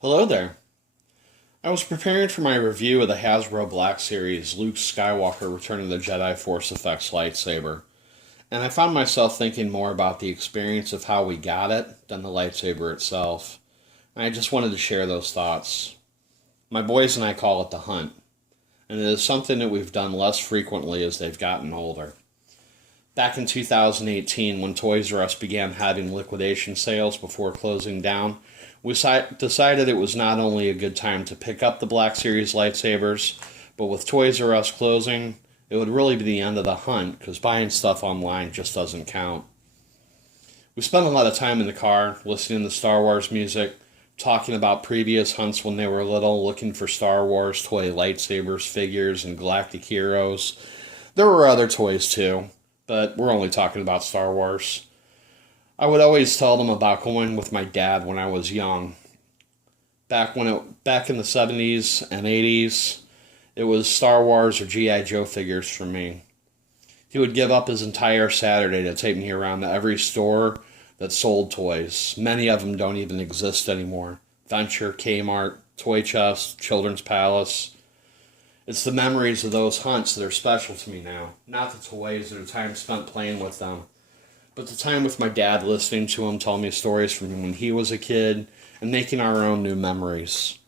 Hello there. I was preparing for my review of the Hasbro Black Series Luke Skywalker Return of the Jedi Force Effects lightsaber, and I found myself thinking more about the experience of how we got it than the lightsaber itself. And I just wanted to share those thoughts. My boys and I call it the hunt, and it is something that we've done less frequently as they've gotten older. Back in 2018, when Toys R Us began having liquidation sales before closing down, we decided it was not only a good time to pick up the Black Series lightsabers, but with Toys R Us closing, it would really be the end of the hunt because buying stuff online just doesn't count. We spent a lot of time in the car listening to Star Wars music, talking about previous hunts when they were little, looking for Star Wars toy lightsabers, figures, and galactic heroes. There were other toys too, but we're only talking about Star Wars. I would always tell them about going with my dad when I was young. Back in the 70s and 80s, it was Star Wars or G.I. Joe figures for me. He would give up his entire Saturday to take me around to every store that sold toys. Many of them don't even exist anymore. Venture, Kmart, Toy Chest, Children's Palace. It's the memories of those hunts that are special to me now. Not the toys or the time spent playing with them, but the time with my dad listening to him tell me stories from when he was a kid and making our own new memories.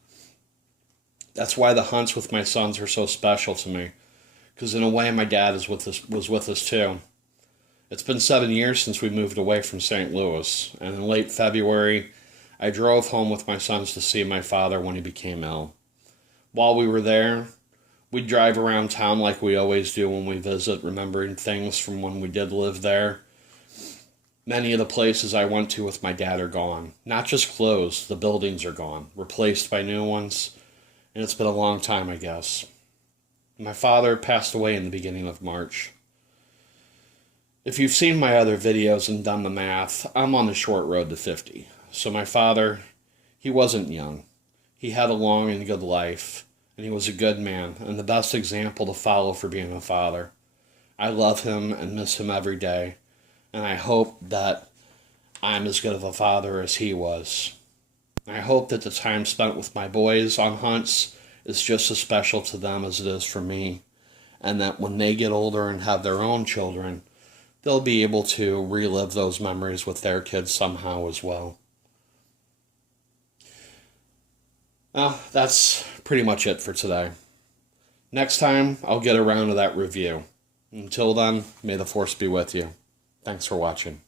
That's why the hunts with my sons are so special to me, because in a way my dad was with us too. It's been 7 years since we moved away from St. Louis, and in late February, I drove home with my sons to see my father when he became ill. While we were there, we'd drive around town like we always do when we visit, remembering things from when we did live there. Many of the places I went to with my dad are gone. Not just closed, the buildings are gone, replaced by new ones, and it's been a long time, I guess. My father passed away in the beginning of March. If you've seen my other videos and done the math, I'm on the short road to 50. So my father, he wasn't young. He had a long and good life, and he was a good man, and the best example to follow for being a father. I love him and miss him every day, and I hope that I'm as good of a father as he was. I hope that the time spent with my boys on hunts is just as special to them as it is for me, and that when they get older and have their own children, they'll be able to relive those memories with their kids somehow as well. Well, that's pretty much it for today. Next time, I'll get around to that review. Until then, may the Force be with you. Thanks for watching.